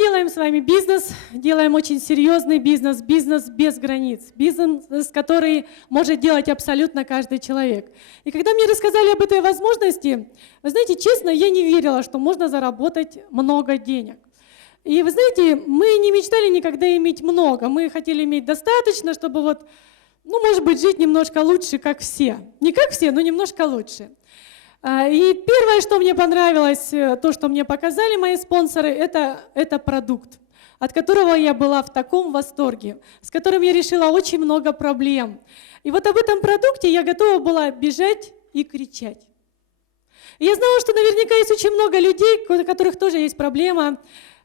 делаем с вами бизнес, делаем очень серьезный бизнес, бизнес без границ, бизнес, который может делать абсолютно каждый человек. И когда мне рассказали об этой возможности, вы знаете, честно, я не верила, что можно заработать много денег. И вы знаете, мы не мечтали никогда иметь много, мы хотели иметь достаточно, чтобы вот, ну, может быть, жить немножко лучше, как все. Не как все, но немножко лучше. И первое, что мне понравилось, то, что мне показали мои спонсоры, это продукт, от которого я была в таком восторге, с которым я решила очень много проблем. И вот об этом продукте я готова была бежать и кричать. И я знала, что наверняка есть очень много людей, у которых тоже есть проблема,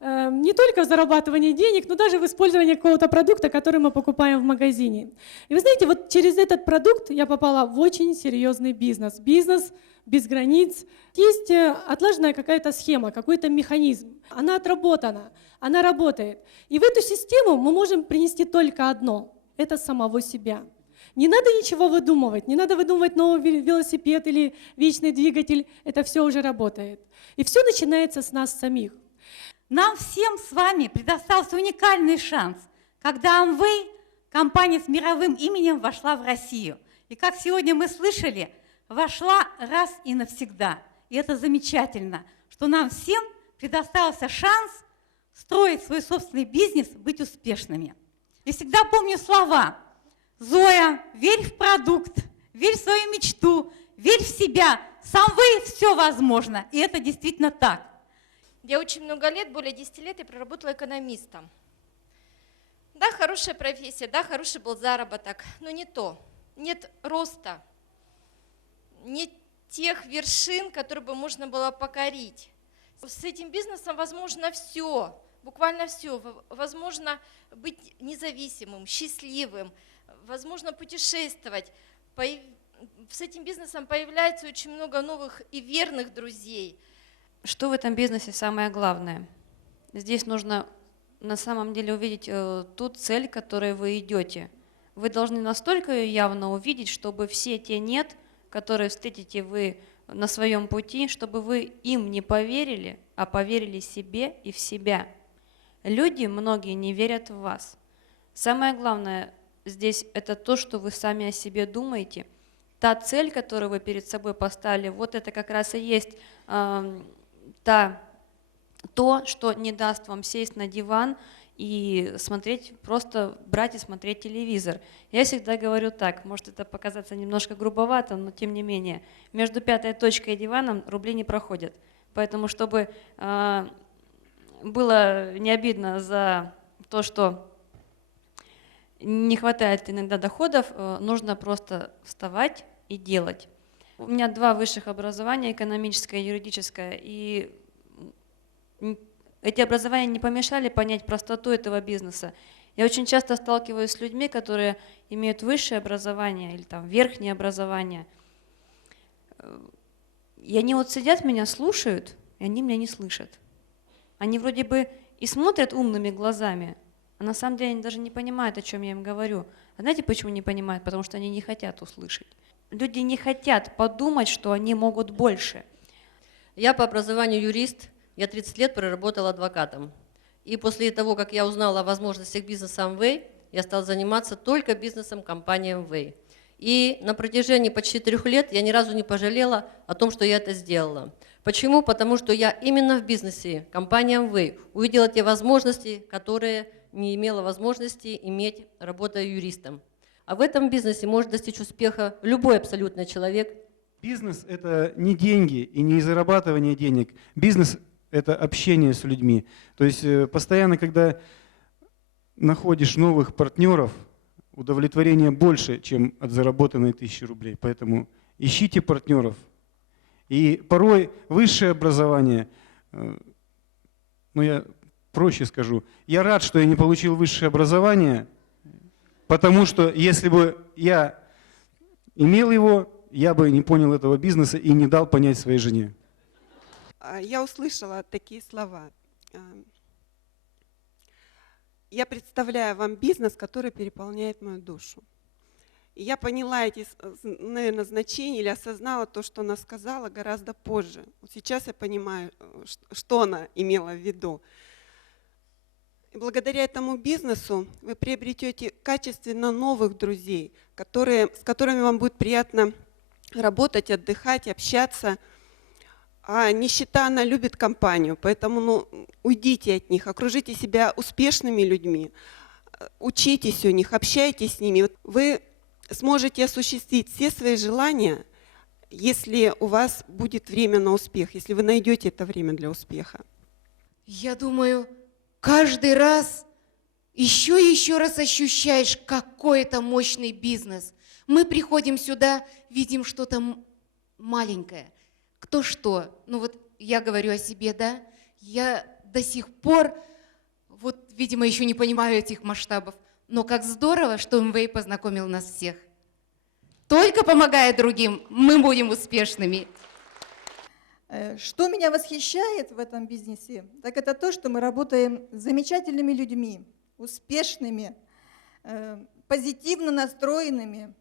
не только в зарабатывании денег, но даже в использовании какого-то продукта, который мы покупаем в магазине. И вы знаете, вот через этот продукт я попала в очень серьезный бизнес. Бизнес без границ. Есть отлаженная какая-то схема, какой-то механизм. Она отработана, она работает. И в эту систему мы можем принести только одно – это самого себя. Не надо ничего выдумывать, не надо выдумывать новый велосипед или вечный двигатель. Это все уже работает. И все начинается с нас самих. Нам всем с вами предоставился уникальный шанс, когда Amway, компания с мировым именем, вошла в Россию. И как сегодня мы слышали, вошла раз и навсегда. И это замечательно, что нам всем предоставился шанс строить свой собственный бизнес, быть успешными. И всегда помню слова: Зоя, верь в продукт, верь в свою мечту, верь в себя. С Amway все возможно. И это действительно так. Я очень много лет, более 10 лет, я проработала экономистом. Да, хорошая профессия, да, хороший был заработок, но не то. Нет роста, нет тех вершин, которые бы можно было покорить. С этим бизнесом возможно все, буквально все. Возможно быть независимым, счастливым, возможно путешествовать. С этим бизнесом появляется очень много новых и верных друзей. Что в этом бизнесе самое главное? Здесь нужно на самом деле увидеть ту цель, к которой вы идете. Вы должны настолько ее явно увидеть, чтобы все те «нет», которые встретите вы на своем пути, чтобы вы им не поверили, а поверили себе и в себя. Люди, многие, не верят в вас. Самое главное здесь это то, что вы сами о себе думаете. Та цель, которую вы перед собой поставили, вот это как раз и есть то, что не даст вам сесть на диван и смотреть, просто брать и смотреть телевизор. Я всегда говорю так, может это показаться немножко грубовато, но тем не менее, между пятой точкой и диваном рубли не проходят. Поэтому, чтобы было не обидно за то, что не хватает иногда доходов, нужно просто вставать и делать. У меня 2 высших образования, экономическое и юридическое, и эти образования не помешали понять простоту этого бизнеса. Я очень часто сталкиваюсь с людьми, которые имеют высшее образование или там верхнее образование. И они вот сидят, меня слушают, и они меня не слышат. Они вроде бы и смотрят умными глазами, а на самом деле они даже не понимают, о чем я им говорю. А знаете, почему не понимают? Потому что они не хотят услышать. Люди не хотят подумать, что они могут больше. Я по образованию юрист, я 30 лет проработала адвокатом. И после того, как я узнала о возможностях бизнеса Amway, я стала заниматься только бизнесом компании Amway. И на протяжении почти 3 лет я ни разу не пожалела о том, что я это сделала. Почему? Потому что я именно в бизнесе компании Amway увидела те возможности, которые не имела возможности иметь, работая юристом. А в этом бизнесе может достичь успеха любой абсолютно человек. Бизнес – это не деньги и не зарабатывание денег. Бизнес – это общение с людьми. То есть постоянно, когда находишь новых партнеров, удовлетворение больше, чем от заработанной 1000 рублей. Поэтому ищите партнеров. И порой высшее образование, я проще скажу, я рад, что я не получил высшее образование, потому что если бы я имел его, я бы не понял этого бизнеса и не дал понять своей жене. Я услышала такие слова. Я представляю вам бизнес, который переполняет мою душу. И я поняла эти, наверное, значения или осознала то, что она сказала, гораздо позже. Сейчас я понимаю, что она имела в виду. И благодаря этому бизнесу вы приобретете качественно новых друзей, с которыми вам будет приятно работать, отдыхать, общаться. А нищета, она любит компанию, поэтому уйдите от них, окружите себя успешными людьми, учитесь у них, общайтесь с ними. Вы сможете осуществить все свои желания, если у вас будет время на успех, если вы найдете это время для успеха. Я думаю, каждый раз еще и еще раз ощущаешь, какой это мощный бизнес. Мы приходим сюда, видим что-то маленькое. Кто что? Ну вот я говорю о себе, да? Я до сих пор, вот, видимо, еще не понимаю этих масштабов. Но как здорово, что МВ познакомил нас всех. Только помогая другим, мы будем успешными. Что меня восхищает в этом бизнесе, так это то, что мы работаем с замечательными людьми, успешными, позитивно настроенными,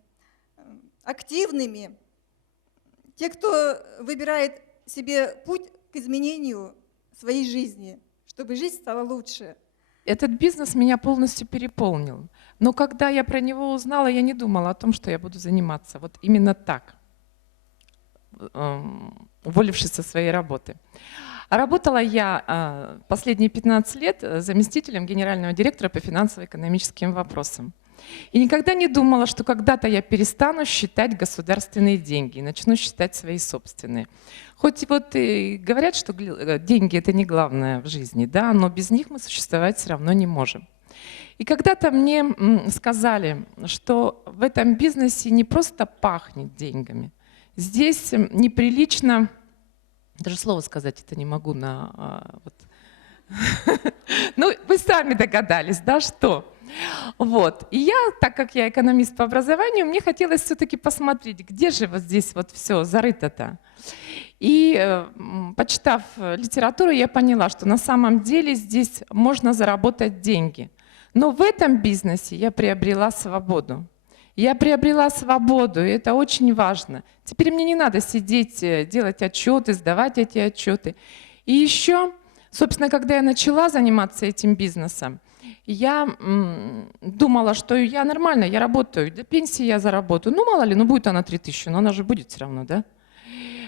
активными. Те, кто выбирает себе путь к изменению своей жизни, чтобы жизнь стала лучше. Этот бизнес меня полностью переполнил. Но когда я про него узнала, я не думала о том, что я буду заниматься вот именно так, уволившись со своей работы. А работала я последние 15 лет заместителем генерального директора по финансово-экономическим вопросам. И никогда не думала, что когда-то я перестану считать государственные деньги и начну считать свои собственные. Хоть вот и говорят, что деньги — это не главное в жизни, да, но без них мы существовать все равно не можем. И когда-то мне сказали, что в этом бизнесе не просто пахнет деньгами. Здесь неприлично, даже слово сказать это не могу ну, вы сами догадались, да, что? Вот. И я, так как я экономист по образованию, мне хотелось все-таки посмотреть, где же вот здесь вот все зарыто-то. И почитав литературу, я поняла, что на самом деле здесь можно заработать деньги. Но в этом бизнесе я приобрела свободу. Я приобрела свободу, и это очень важно. Теперь мне не надо сидеть, делать отчеты, сдавать эти отчеты. И еще, собственно, когда я начала заниматься этим бизнесом, я думала, что я нормально, я работаю, до пенсии я заработаю. Ну, мало ли, ну будет она 3000, но она же будет все равно, да?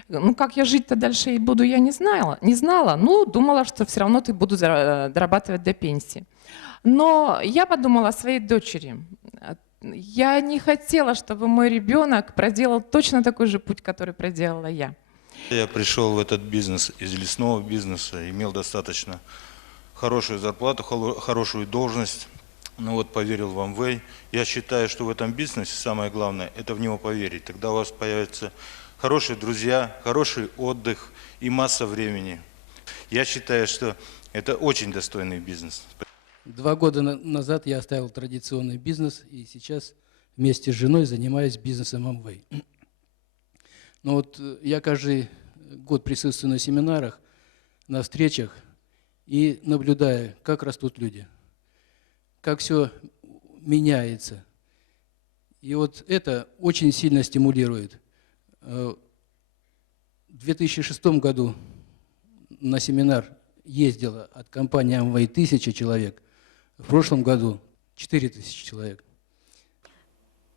Ну, как я жить-то дальше и буду, я не знала. Ну, думала, что все равно буду дорабатывать до пенсии. Но я подумала о своей дочери. Я не хотела, чтобы мой ребенок проделал точно такой же путь, который проделала я. Я пришел в этот бизнес из лесного бизнеса, имел достаточно хорошую зарплату, хорошую должность, но вот поверил в Amway. Я считаю, что в этом бизнесе самое главное – это в него поверить. Тогда у вас появятся хорошие друзья, хороший отдых и масса времени. Я считаю, что это очень достойный бизнес. 2 года назад я оставил традиционный бизнес и сейчас вместе с женой занимаюсь бизнесом Amway. Но вот я каждый год присутствую на семинарах, на встречах и наблюдаю, как растут люди, как все меняется. И вот это очень сильно стимулирует. В 2006 году на семинар ездило от компании Amway 1000 человек, в прошлом году 4000 человек.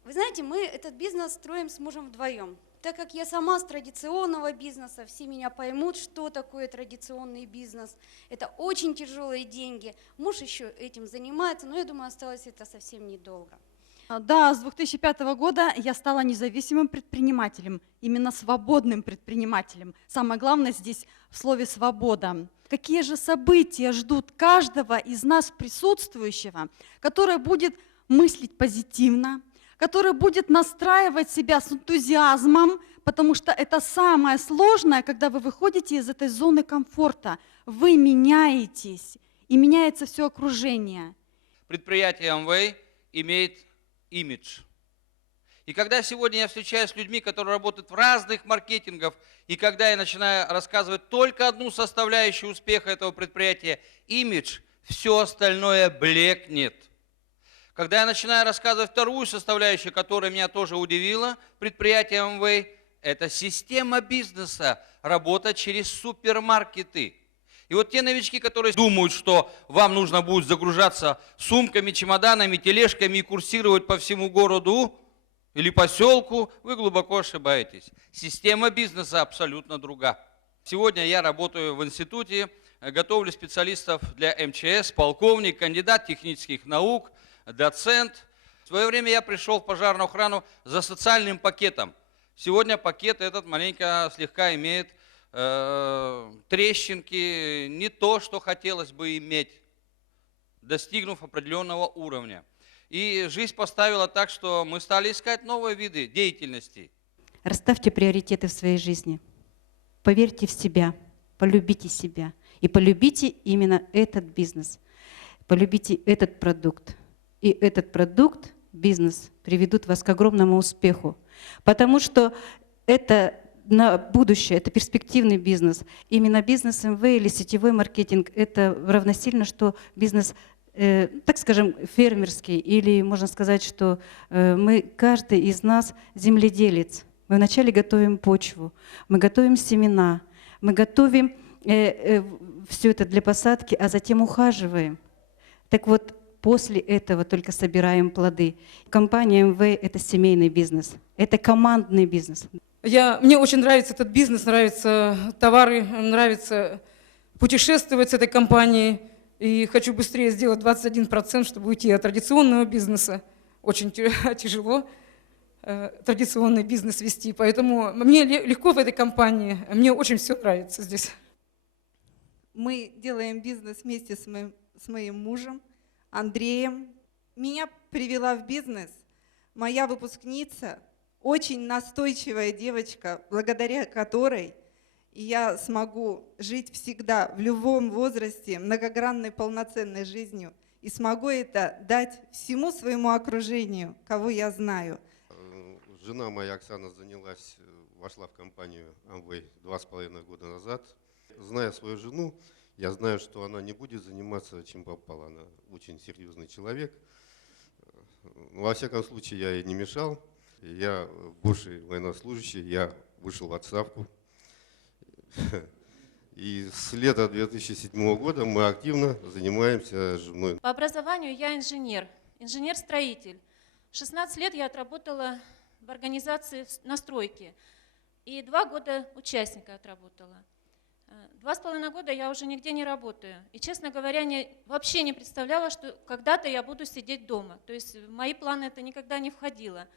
Вы знаете, мы этот бизнес строим с мужем вдвоем. Так как я сама с традиционного бизнеса, все меня поймут, что такое традиционный бизнес. Это очень тяжелые деньги. Муж еще этим занимается, но я думаю, осталось это совсем недолго. Да, с 2005 года я стала независимым предпринимателем, именно свободным предпринимателем. Самое главное здесь в слове «свобода». Какие же события ждут каждого из нас присутствующего, который будет мыслить позитивно, который будет настраивать себя с энтузиазмом, потому что это самое сложное, когда вы выходите из этой зоны комфорта. Вы меняетесь, и меняется все окружение. Предприятие Amway имеет имидж. И когда сегодня я встречаюсь с людьми, которые работают в разных маркетингах, и когда я начинаю рассказывать только одну составляющую успеха этого предприятия – имидж, все остальное блекнет. Когда я начинаю рассказывать вторую составляющую, которая меня тоже удивила, предприятие Amway – это система бизнеса, работа через супермаркеты. И вот те новички, которые думают, что вам нужно будет загружаться сумками, чемоданами, тележками и курсировать по всему городу или поселку, вы глубоко ошибаетесь. Система бизнеса абсолютно другая. Сегодня я работаю в институте, готовлю специалистов для МЧС, полковник, кандидат технических наук, доцент. В свое время я пришел в пожарную охрану за социальным пакетом. Сегодня пакет этот маленько слегка имеет трещинки, не то, что хотелось бы иметь, достигнув определенного уровня. И жизнь поставила так, что мы стали искать новые виды деятельности. Расставьте приоритеты в своей жизни. Поверьте в себя, полюбите себя. И полюбите именно этот бизнес. Полюбите этот продукт. И этот продукт, бизнес, приведут вас к огромному успеху. Потому что это на будущее, это перспективный бизнес. Именно бизнес МВ или сетевой маркетинг – это равносильно, что бизнес, так скажем, фермерский, или можно сказать, что каждый из нас земледелец. Мы вначале готовим почву, мы готовим семена, мы готовим все это для посадки, а затем ухаживаем. Так вот, после этого только собираем плоды. Компания МВ – это семейный бизнес, это командный бизнес. Мне очень нравится этот бизнес, нравятся товары, нравится путешествовать с этой компанией. И хочу быстрее сделать 21%, чтобы уйти от традиционного бизнеса. Очень тяжело традиционный бизнес вести, поэтому мне легко в этой компании, мне очень все нравится здесь. Мы делаем бизнес вместе с моим мужем Андреем. Меня привела в бизнес моя выпускница, очень настойчивая девочка, благодаря которой я смогу жить всегда, в любом возрасте, многогранной полноценной жизнью и смогу это дать всему своему окружению, кого я знаю. Жена моя Оксана вошла в компанию Amway 2,5 года назад. Зная свою жену, я знаю, что она не будет заниматься чем попало. Она очень серьезный человек. Во всяком случае, я ей не мешал. Я бывший военнослужащий, я вышел в отставку. И с лета 2007 года мы активно занимаемся с женой. По образованию я инженер-строитель. 16 лет я отработала в организации на стройке. И 2 года участника отработала. 2,5 года я уже нигде не работаю. И, честно говоря, вообще не представляла, что когда-то я буду сидеть дома. То есть в мои планы это никогда не входило.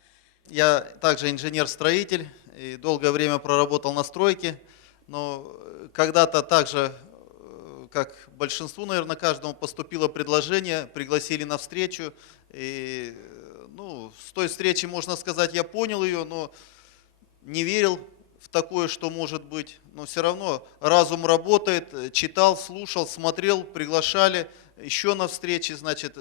Я также инженер-строитель и долгое время проработал на стройке. Но когда-то также, как большинству, наверное, каждому поступило предложение, пригласили на встречу. И, с той встречи, можно сказать, я понял ее, но не верил в такое, что может быть. Но все равно разум работает, читал, слушал, смотрел, приглашали еще на встречи, значит,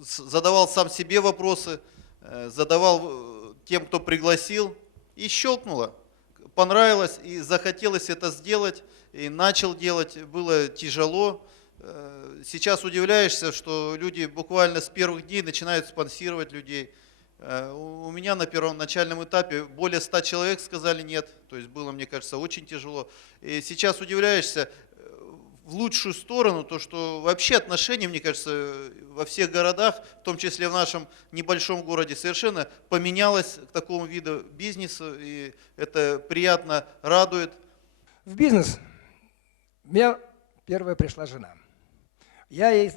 задавал сам себе вопросы, задавал тем, кто пригласил, и щелкнуло. Понравилось и захотелось это сделать, и начал делать, было тяжело. Сейчас удивляешься, что люди буквально с первых дней начинают спонсировать людей. У меня на первоначальном этапе более 100 человек сказали нет, то есть было, мне кажется, очень тяжело. И сейчас удивляешься в лучшую сторону, то что вообще отношения, мне кажется, во всех городах, в том числе в нашем небольшом городе, совершенно поменялось к такому виду бизнеса, и это приятно радует. В бизнес у меня первая пришла жена. Я ей,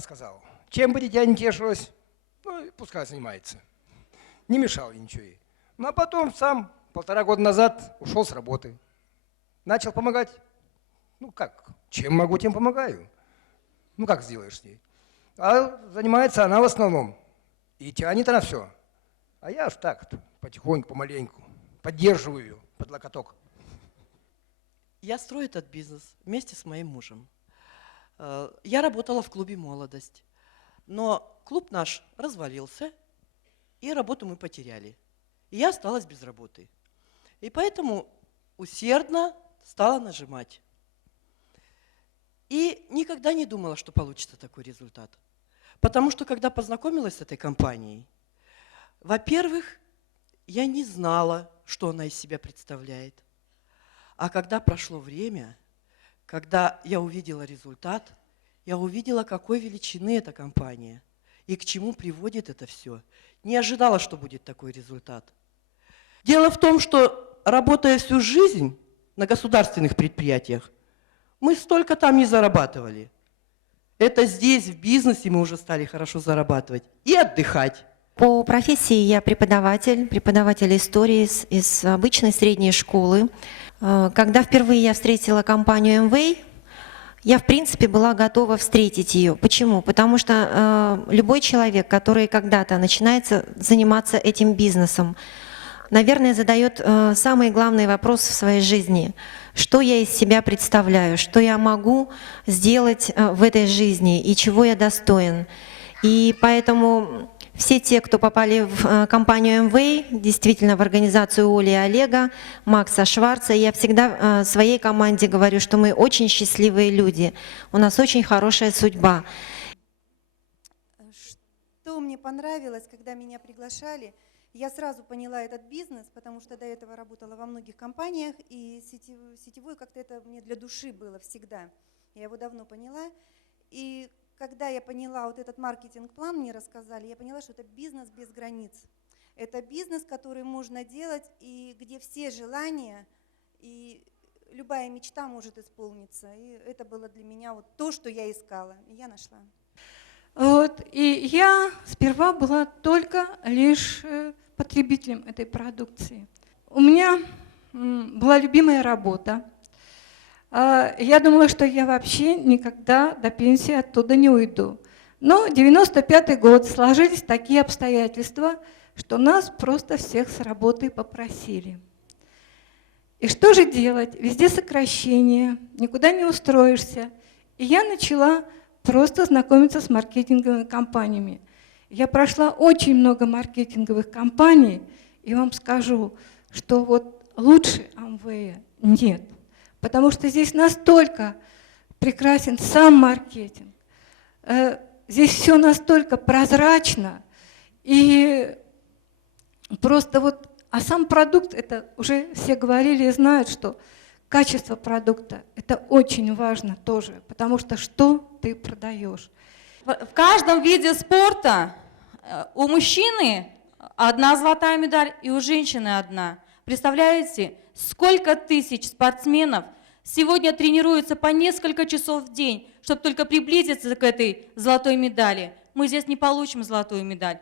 сказал, чем бы дитя не тешилось, пускай занимается. Не мешал ей ничего ей. А потом сам 1,5 года назад ушел с работы. Начал помогать. Чем могу, тем помогаю. Как сделаешь с ней? А занимается она в основном. И тянет она все. А я аж так, потихоньку, помаленьку, поддерживаю ее под локоток. Я строю этот бизнес вместе с моим мужем. Я работала в клубе «Молодость», но клуб наш развалился, и работу мы потеряли. И я осталась без работы. И поэтому усердно стала нажимать. И никогда не думала, что получится такой результат. Потому что, когда познакомилась с этой компанией, во-первых, я не знала, что она из себя представляет. А когда прошло время, Когда я увидела результат, я увидела, какой величины эта компания и к чему приводит это все. Не ожидала, что будет такой результат. Дело в том, что, работая всю жизнь на государственных предприятиях, мы столько там не зарабатывали. Это здесь, в бизнесе, мы уже стали хорошо зарабатывать и отдыхать. По профессии я преподаватель истории из обычной средней школы. Когда впервые я встретила компанию Amway, я, в принципе, была готова встретить ее. Почему? Потому что любой человек, который когда-то начинает заниматься этим бизнесом, наверное, задает самый главный вопрос в своей жизни. Что я из себя представляю? Что я могу сделать в этой жизни? И чего я достоин? И поэтому все те, кто попали в компанию Amway, действительно в организацию Оли и Олега, Макса Шварца, я всегда своей команде говорю, что мы очень счастливые люди, у нас очень хорошая судьба. Что мне понравилось, когда меня приглашали, я сразу поняла этот бизнес, потому что до этого работала во многих компаниях, и сетевой как-то это мне для души было всегда. Я его давно поняла. И когда я поняла вот этот маркетинг-план, мне рассказали, я поняла, что это бизнес без границ. Это бизнес, который можно делать, и где все желания, и любая мечта может исполниться. И это было для меня вот то, что я искала, и я нашла. Вот, и я сперва была только лишь потребителем этой продукции. У меня была любимая работа. Я думала, что я вообще никогда до пенсии оттуда не уйду. Но 95-й год, сложились такие обстоятельства, что нас просто всех с работы попросили. И что же делать? Везде сокращения, никуда не устроишься. И я начала просто знакомиться с маркетинговыми компаниями. Я прошла очень много маркетинговых компаний, и вам скажу, что вот лучше Amway нет. Потому что здесь настолько прекрасен сам маркетинг, здесь все настолько прозрачно, и просто вот, а сам продукт, это уже все говорили и знают, что качество продукта – это очень важно тоже, потому что что ты продаешь. В каждом виде спорта у мужчины одна золотая медаль и у женщины одна. Представляете, сколько тысяч спортсменов сегодня тренируются по несколько часов в день, чтобы только приблизиться к этой золотой медали. Мы здесь не получим золотую медаль,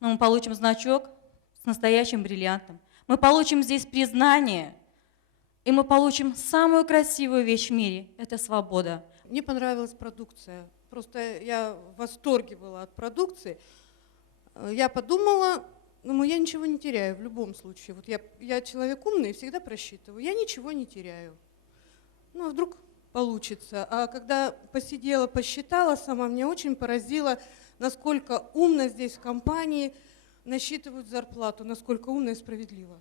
но мы получим значок с настоящим бриллиантом. Мы получим здесь признание, и мы получим самую красивую вещь в мире – это свобода. Мне понравилась продукция. Просто я в восторге была от продукции. Я подумала, ну, я ничего не теряю в любом случае. Вот я человек умный и всегда просчитываю. Я ничего не теряю. Ну, а вдруг получится. А когда посидела, посчитала сама, меня очень поразило, насколько умно здесь в компании насчитывают зарплату, насколько умно и справедливо.